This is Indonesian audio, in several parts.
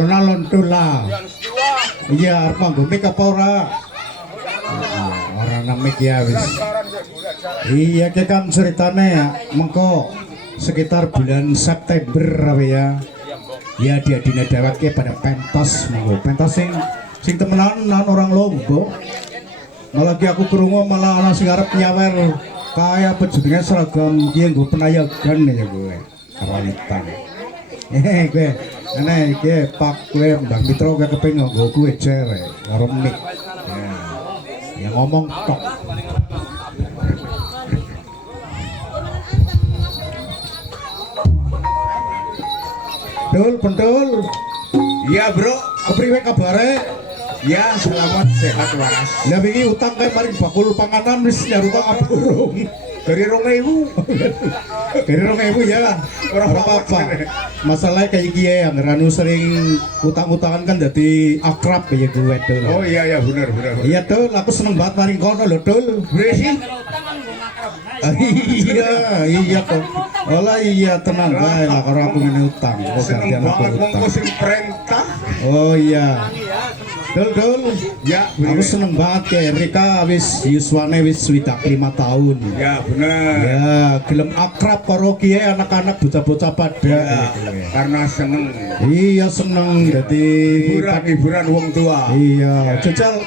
alon-alon tula. Iya, arep nganggo mic apa ora? Ora ana mic ya wis. Iya ki kan ceritane ya, mengko sekitar bulan September apa ya. Ya dia dewek pada pentas monggo. Pentas sing temenan orang Lombok. Malah ki aku krungu malah ana sing arep nyawer kaya pejenenge seragam ki nggo penayagan ya kowe. Karantan. Kowe ana iki Pak kowe Mbak Mitra kowe kepengin nggo kowe cerek karo mic. Ya ngomong tok. Pentul. Iya bro, kepriwe kabare? ya selamat sehat waras. Lah wingi utang kae maring bakul panganan wis nyar utang aburung. Dari 2000. Dari 2000 ya. Ora apa-apa. Masalahnya kayak gini ya, ngeranu sering utang-utangan kan jadi akrab kayak gue tuh. Oh iya benar. Iya tuh, aku seneng banget maring kono lho tuh. Berisi. Iya kok. Olah iya tenang bae lah kalau aku ngene utang. Kok gantian aku Banget utang. mongko sing perintah. Oh iya. Dul. Ya, Aku seneng banget kayak Rika wis yuswane wis 5 tahun. Ya benar. Ya, gelem akrab karo kiye anak-anak bocah-bocah pada. Ya, karena seneng Iya seneng jadi hiburan wong tua. Iya, jajal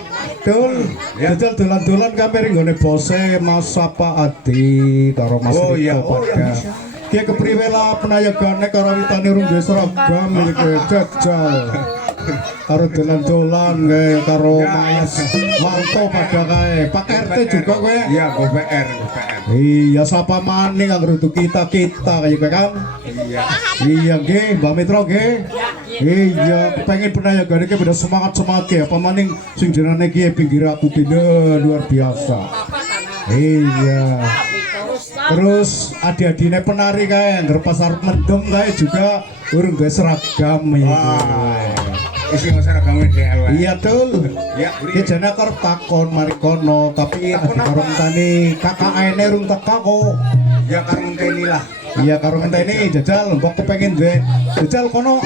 jajal dolan-dolan kamera nggone bose Mas Sapa Adi karo Mas Oh, Rito iya. pada. Ki kepriwe lah penayagane karo witane urung duwe seragam iki jajal. Karo dolan-dolan kae karo Mas Wanto pada kae. Pak RT juga kowe. Iya, GPR. Iya, sapa maning anggere kita kayak kan. Iya nggih, Mbak Mitra nggih. Iya, pengen penayagane ki beda semangat ya. Apa maning sing jenenge ki pinggir aku dene luar biasa. Iya. Terus adik-adine penari kae anggere pas arep mendem kae juga urung gawe seragam ya. Isi seragam dhewe. Iya tul. Ya, Ki jane arep takon mari kono, tapi karo ngenteni KKN-e urung teka kok. Ya karo ngenteni lah. Iya karo ngenteni jajal mbok kepengin duwe. Jajal kono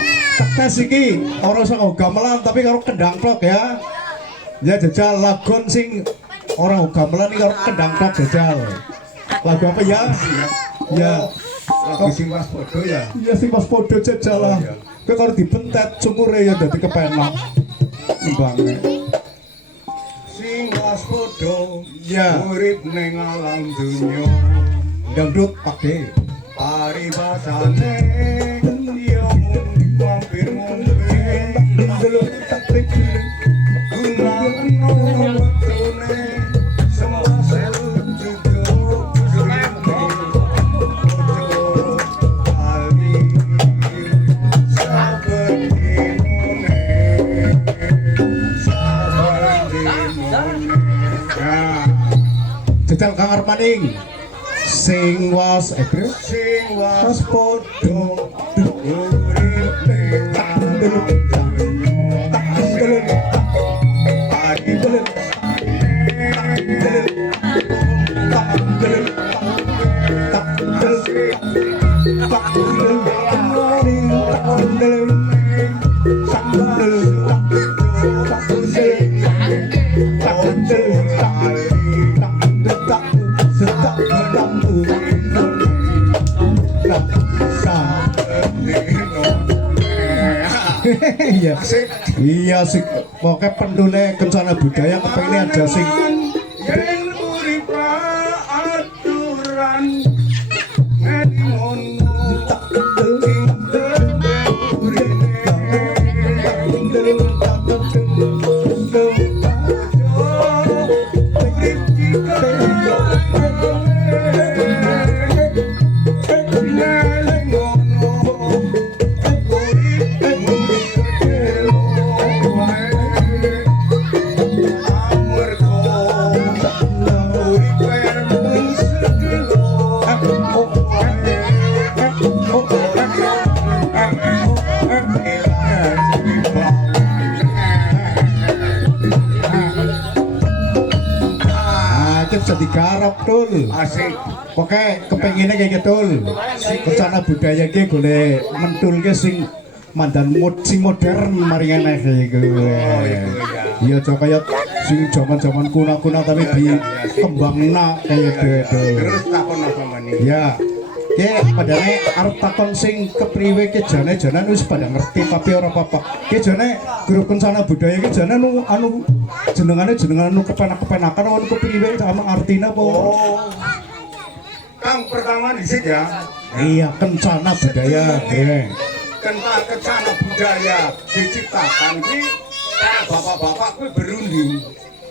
tes iki ora usah gamelan tapi karo kendang tok ya. Ya jajal lagon sing ora gamelan iki karo kendang tok jajal. Lagu apa ya? Ya. Lagu sing pas podo ya. Iya sing pas podo jajal lah. Kowe karo dibentet cukure ya dadi kepenak. Nembange. Sing pas podo Ya. urip ning alam dunya. Dangdut pakai. Paribasane ya mung mampir ngombe delok tak pikir gunane wektune semua selujudo Jajal Kang Armaning. Sing was sing was podo urip ning Iya sih, pokoknya pendule kencana budaya kepengen ada sing yen urip aturan ngene ngono tak jadi garap tul asik pokoknya kepenginnya kayak gitu rencana budaya ki golek mentul ki sing mandan sing modern maring eneh iku. Oh, iku ya. Iya aja kaya sing jaman-jaman kuna-kuna tapi dikembangna kaya gitu. Terus takon apa meneh? Ya. Ke padane arep takon sing kepriwe ke jane-janan wis pada ngerti tapi ora apa-apa. Ke jane grup kencana budaya ke jane anu jenengane anu kepenak-kepenakan anu kepriwe sama artina apa? Oh. Kang pertama dhisik ya. Iya, kencana budaya. Kencana budaya diciptakan ki bapak-bapak kuwi berunding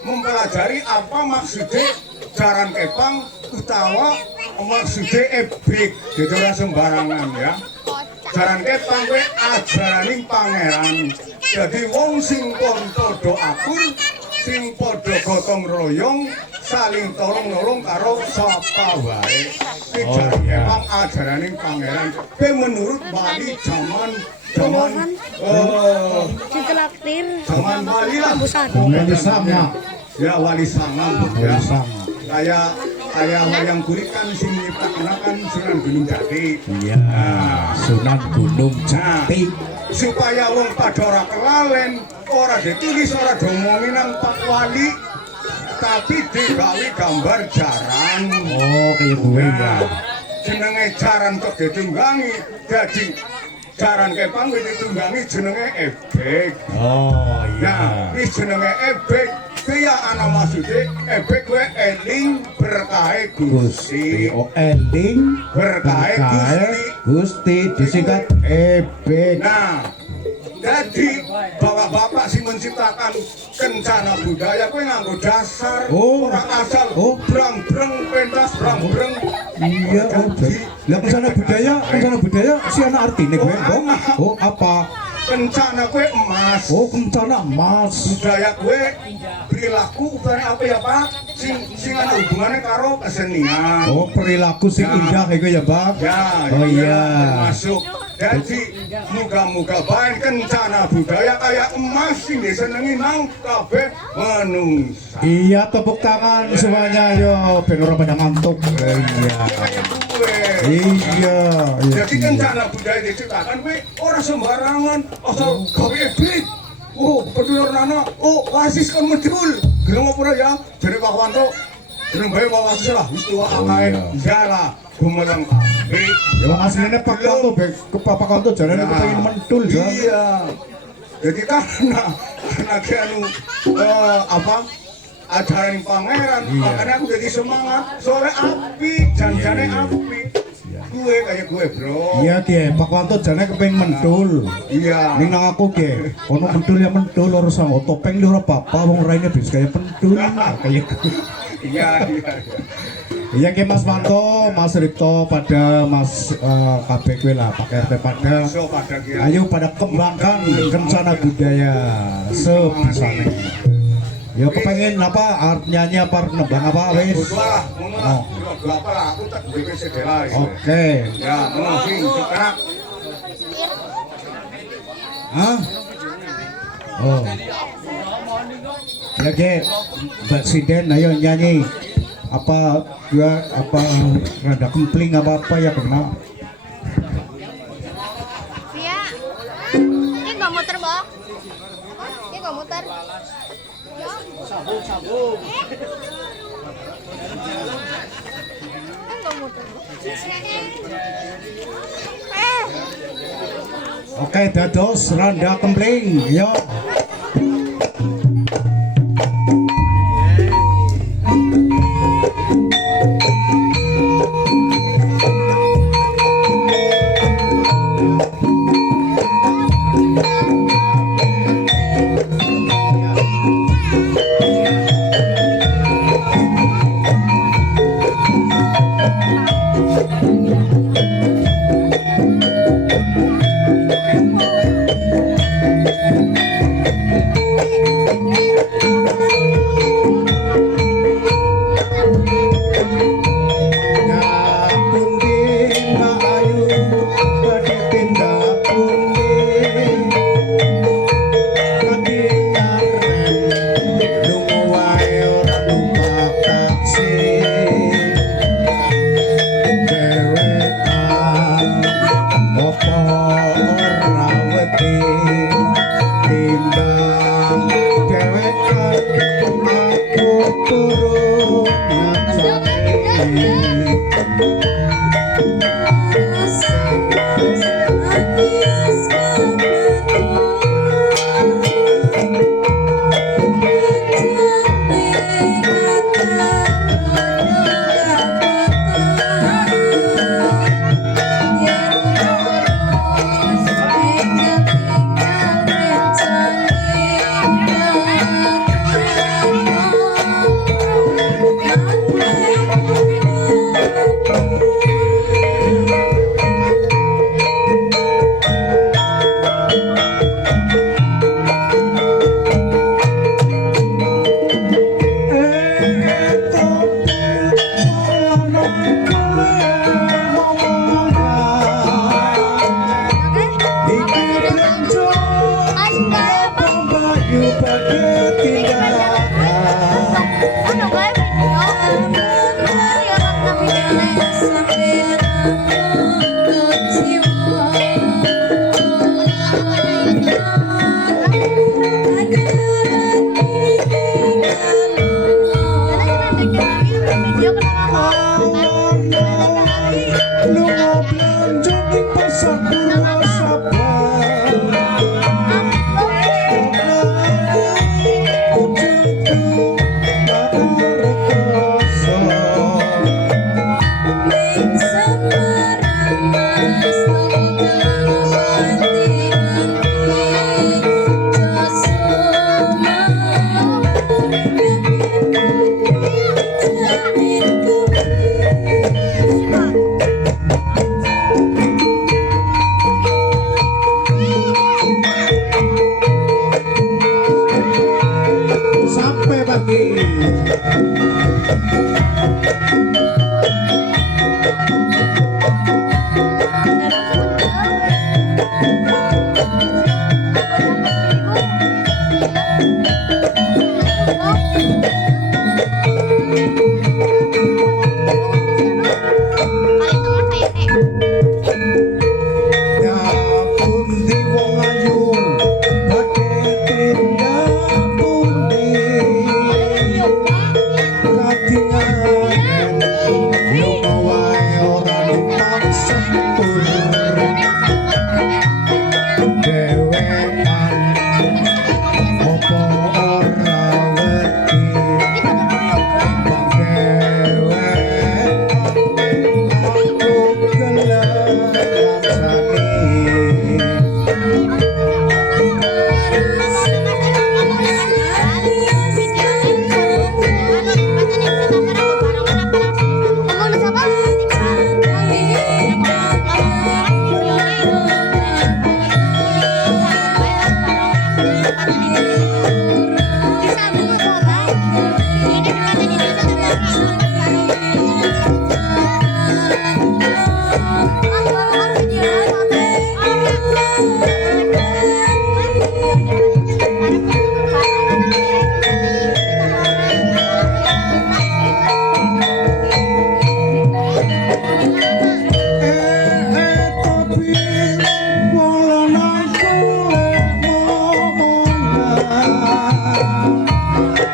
mempelajari apa maksudnya jaran kepang utawa maksudnya ebek jadi ora sembarangan ya. Jaran kepang kuwi ajaraning pangeran. Jadi wong sing padha akur, sing padha gotong royong, saling tolong-nolong karo sapa wae. Iki jaran kepang ajaraning pangeran. Kuwi menurut Bali zaman Cikelaktir zaman Bali lah. Wali Sanga. Ya wali sanga Wali ya. Sanga. Kayak wayang kulit kan sing nyiptakna kan Sunan Gunung Jati. Iya, Sunan Gunung Jati. Supaya wong padha ora kelalen, ora ditulis ora diomongi nang Pak Wali, tapi digawe gambar jaran. Oh, kayak gue ya. Jenenge jaran kok ditunggangi, jadi jaran kepang ditunggangi jenenge ebek. Oh, Nah, iya. ini jenenge ebek. Kaya ana maksude ebek kuwi eling berkahe Gusti. Oh, ending Berkahe Gusti disingkat ebek. Nah, jadi bapak-bapak sing menciptakan kencana budaya kuwi nganggo dasar Oh. ora asal Oh. brang-breng pentas brang-breng. Iya, oh, lah kencana budaya si anak artine gue, oh apa? Kencana kuwi emas. Oh, kencana emas. Budaya gue perilaku upaya apa ya Pak? Sing ana hubungannya karo kesenian. Oh, perilaku sing Ya. indah iku ya, Bang. Ya, Oh iya. termasuk. Jadi muga-muga bae kencana budaya kayak emas sing disenengi nang kabeh manungsa. Iya, tepuk tangan semuanya yo, ben ora pada ngantuk. Iya. Iya, Jadi kencana budaya diciptakan kuwi ora sembarangan asal gawe ebit. Oh, pedulur nana. Oh, wasis kon medul. Gelem apa ora ya? Jare Pak Wanto. Gelem bae Pak Wasis lah wis tuwa akae. Iya lah, gumelang kabeh. ya wong asline Pak Kanto ke Pak Kanto jarane kepengin mentul ya. Iya. Jadi karena anu apa ajaran pangeran, makanya aku jadi semangat. Soalnya api, janjane api. Gue kayak gue bro. Iya, Ki, Pak Kanto jane kepengin mentul. Iya. Ning nang aku ki, ono mentul ya mentul ora sama topeng ora apa-apa wong raine bis kaya pentul kayak gitu. Iya, iya. Iya ki Mas Manto, Mas Ripto pada Mas kabeh kowe lah Pak RT pada So pada kira. ayo pada kembangkan rencana budaya sebisane. Ya kepengen apa nyanyi apa nembang apa wis. Berdua lah, ngono lah. Oh. Berdua apa lah, aku tak bikin sedela. Oke. Ya, ngono sing sekarang. Hah? Oh. Lagi Mbak Sinden ayo nyanyi apa gua apa rada kempling apa ya kena. Via ini nggak muter Bang, ini nggak muter sabung nggak muter Oke dados rada kempling yo. Sampai pagi. Ya pundi wong ayu badhe tindak pundi katingan lunga wae ora numpak sepur dewekan opo ora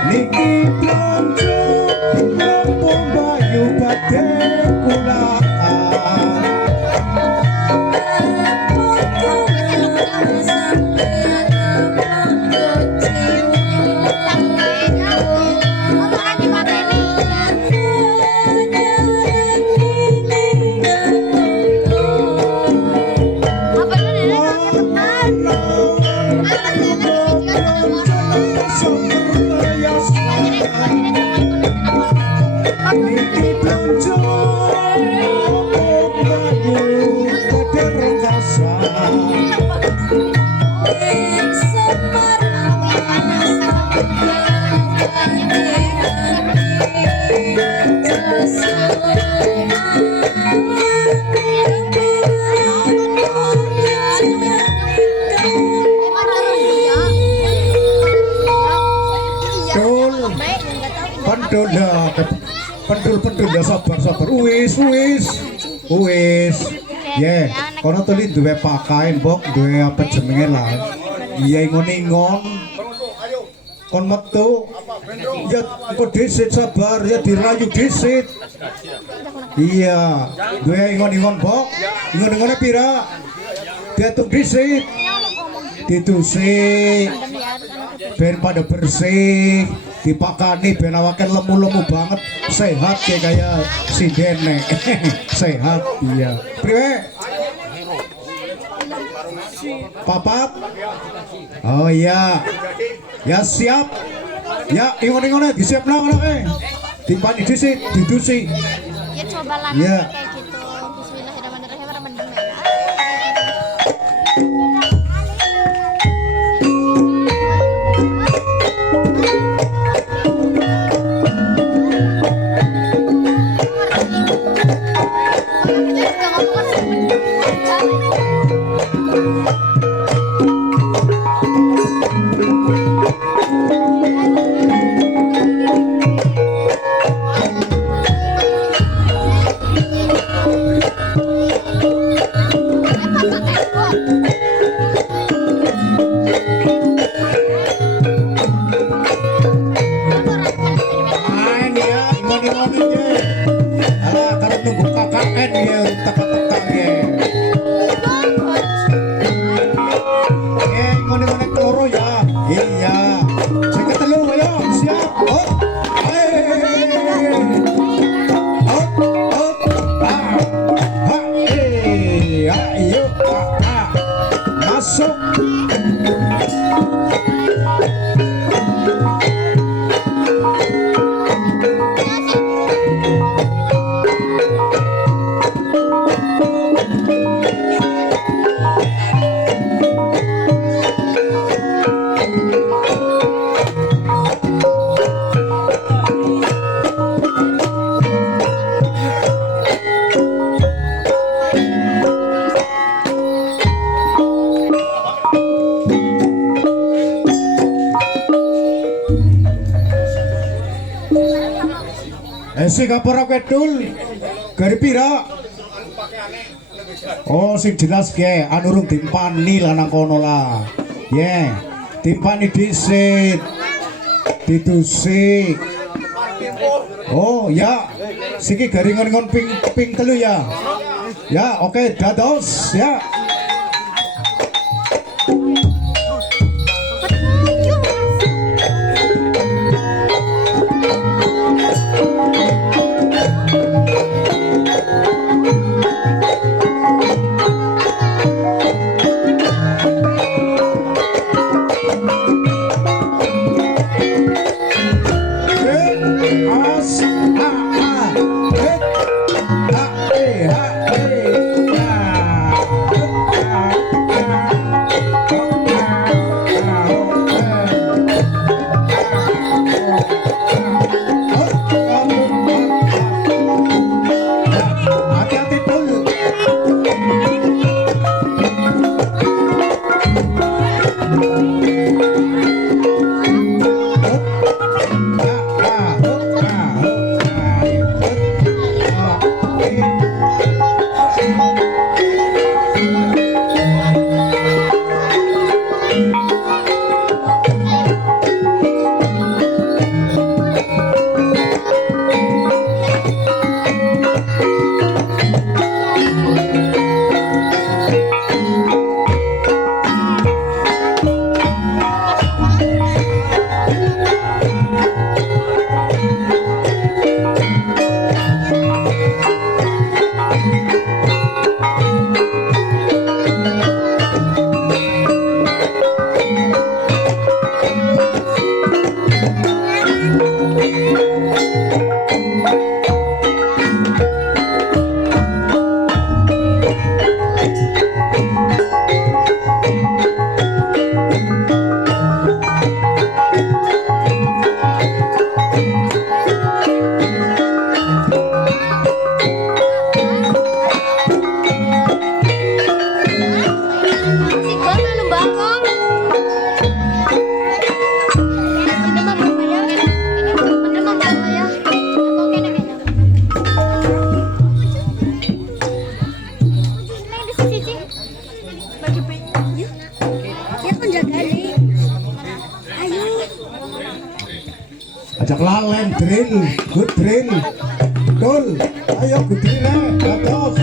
wedi timbang dewekan aku gelem Pendul ya sabar wis ya kono tuli duwe pakain mbok duwe apa jenenge lah iya ingon-ingon kon metu ya engko disit sabar ya dirayu disit iya duwe ingon-ingon mbok ingon-ingone pira diatur disit ditusi ben pada bersih dipakani ben awake lemu-lemu banget sehat kayak si Dene sehat iya priwe papat oh iya ya siap ya ingon-ingonnya disiapna ngono dipani disit didusi ya coba lah ya kayak gitu bismillahirrahmanirrahim. keren ya teka-teka ya. Ngonek-ngonek loro ya. Iya. Sing ketelu ayo siap. Oh. Ayo. Masuk. Si kapora wedul gari pira? Oh sing jelas ge anu urung timpani lanang kono lah. Ye, timpani dhisik. Ditusik. Oh ya, siki gari ngon-ngon ping telu ya. Ya, oke, dados ya. Ajak lalen drill, good drill, betul. Ayo good drill, dados.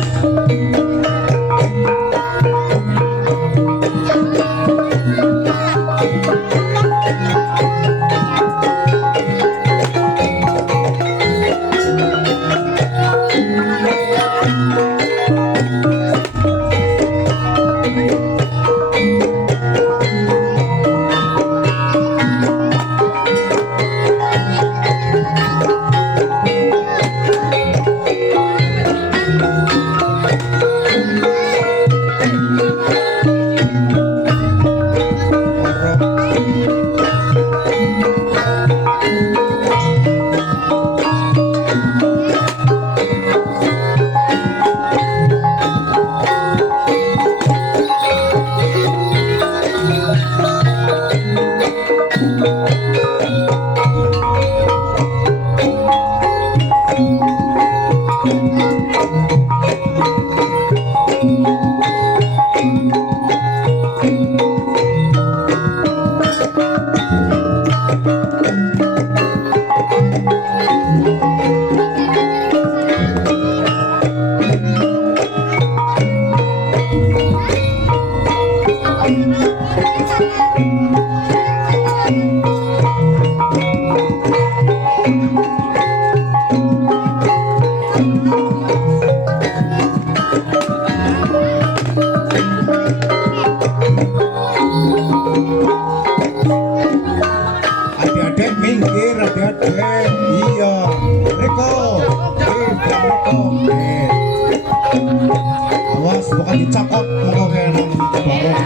bakal dicokot mengko kene bareng.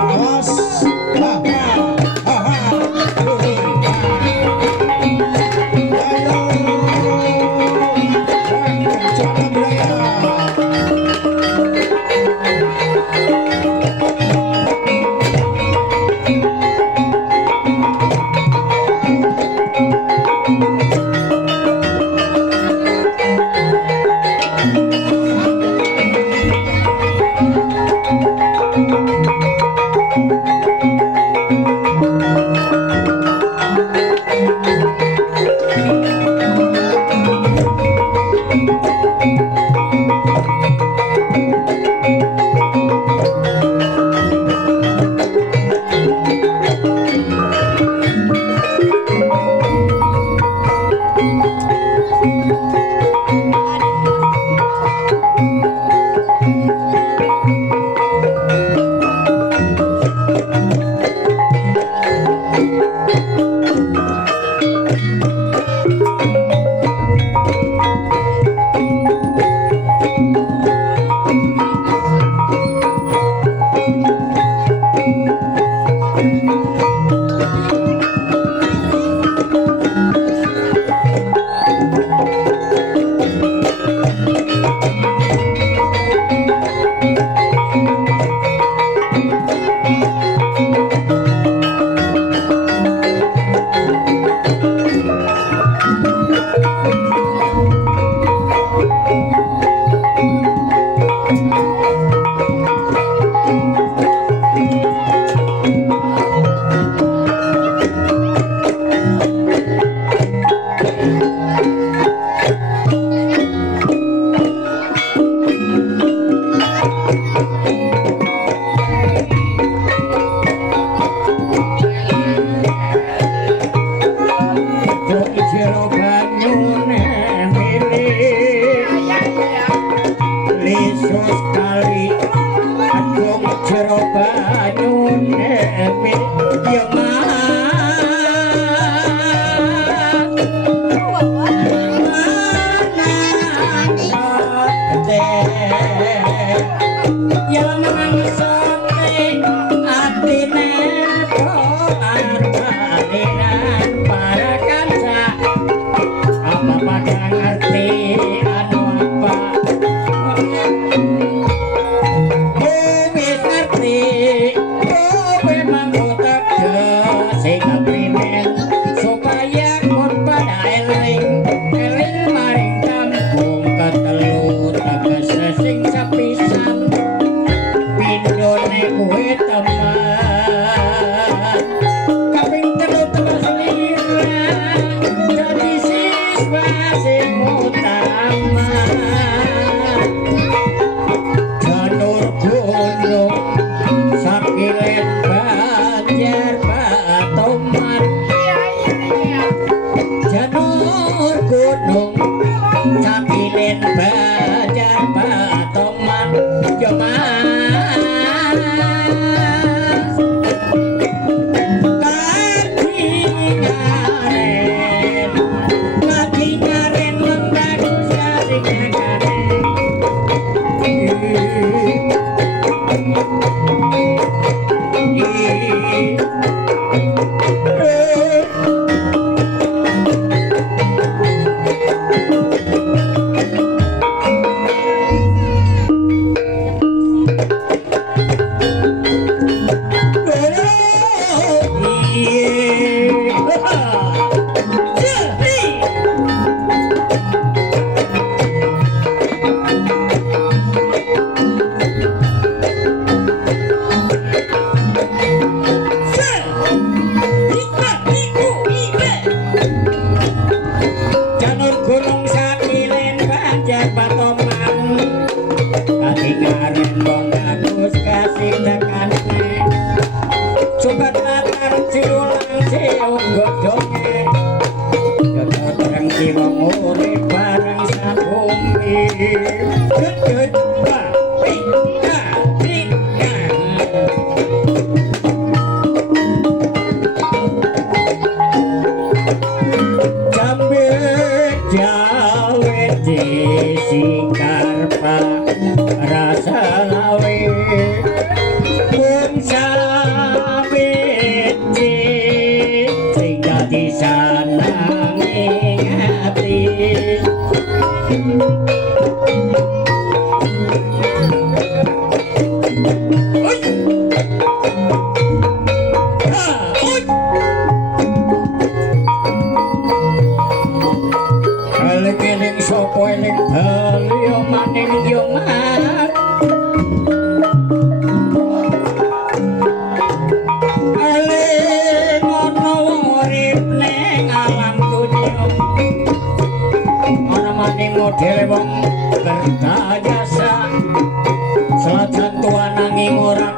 Awas. Ha ha ha. Ayo. Jangan beraya.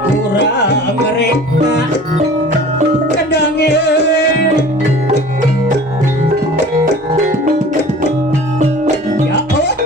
kurang mereka kendangnya ya oh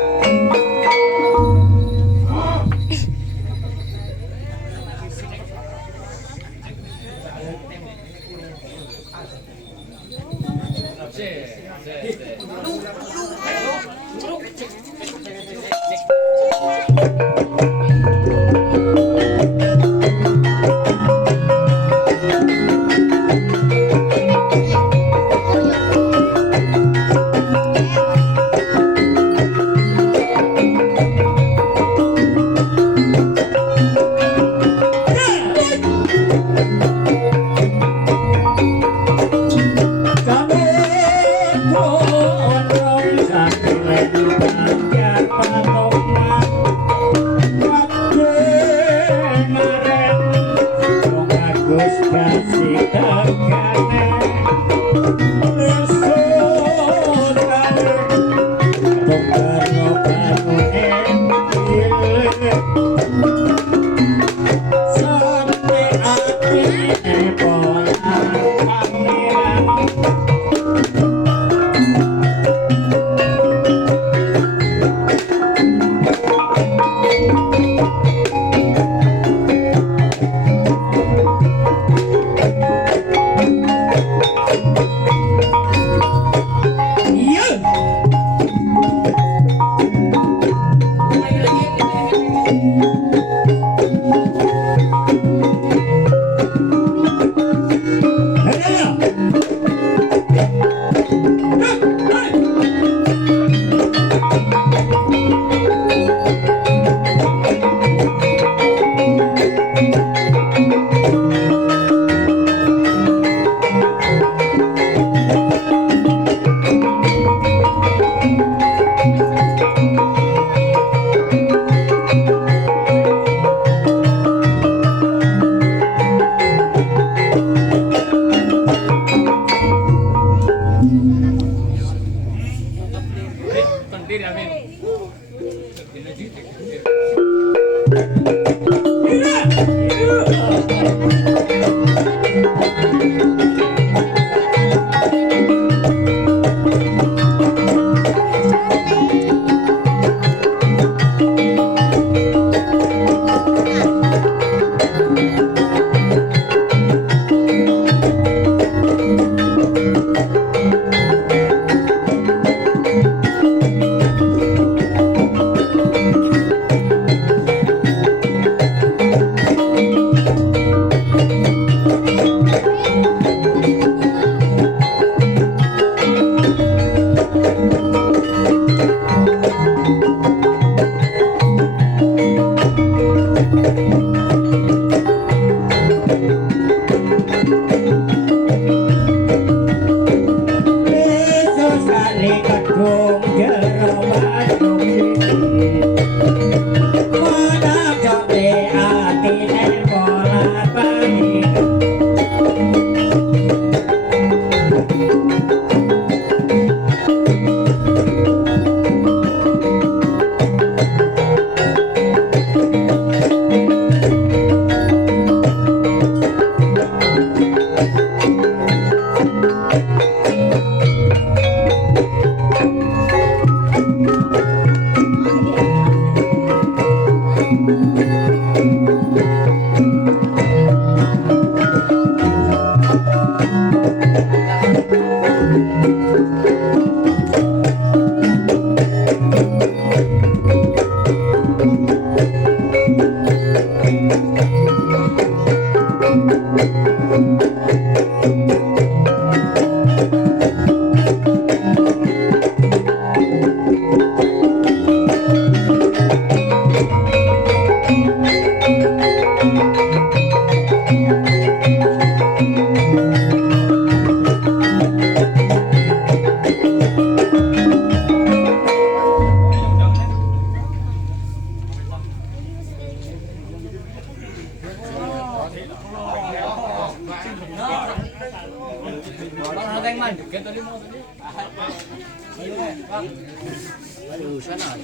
Aduh, sana.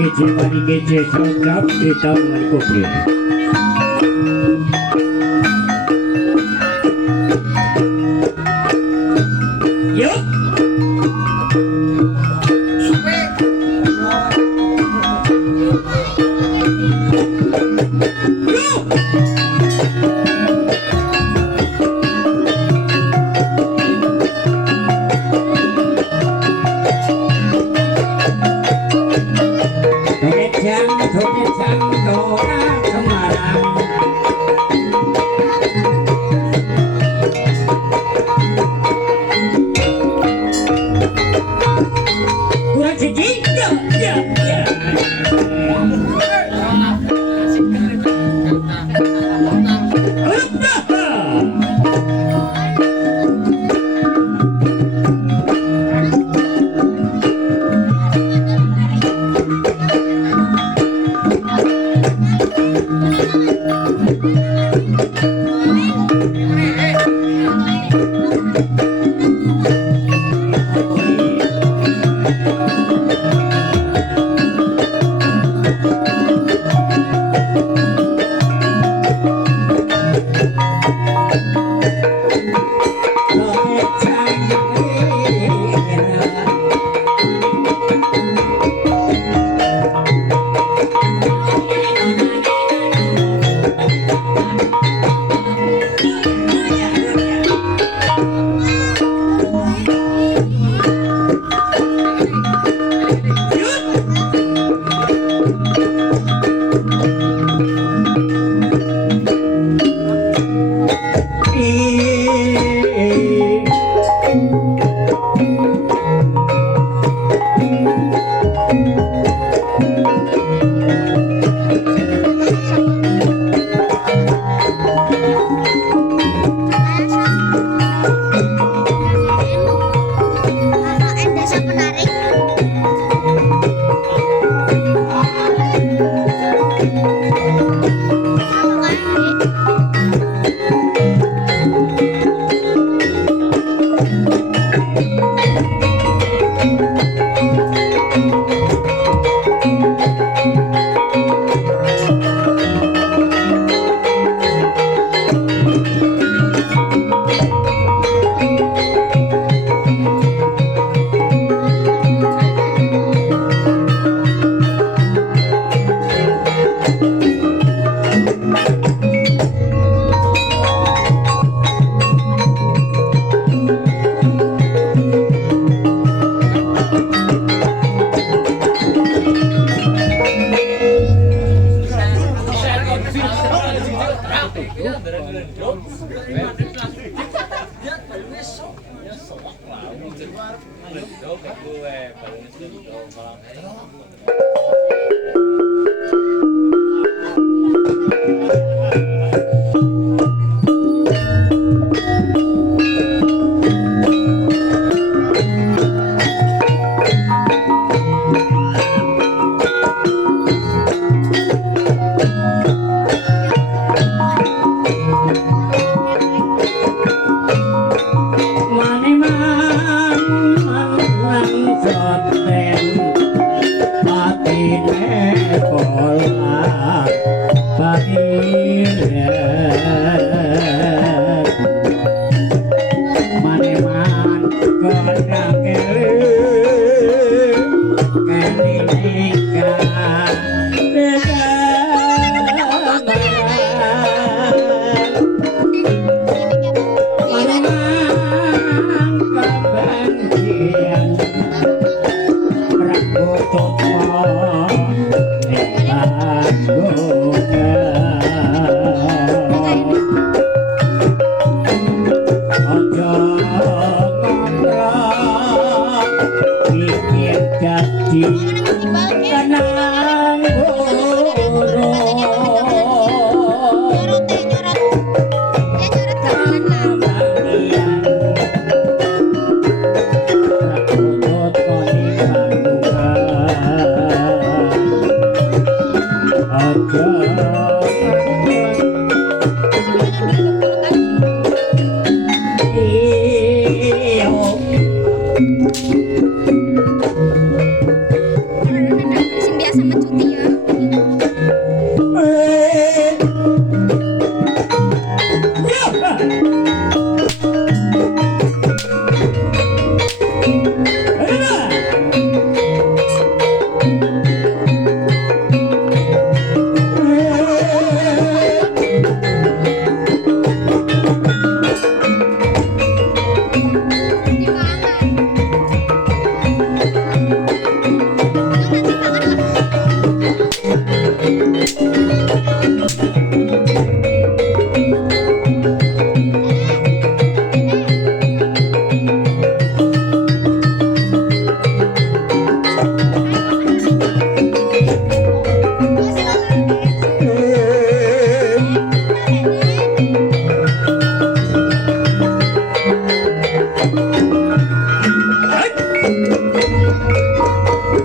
Kece mari kece sangkap di tangan kupri. Yuk. Di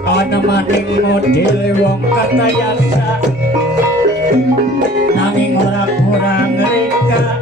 ana maning model wong katayasa nanging ora kurang reka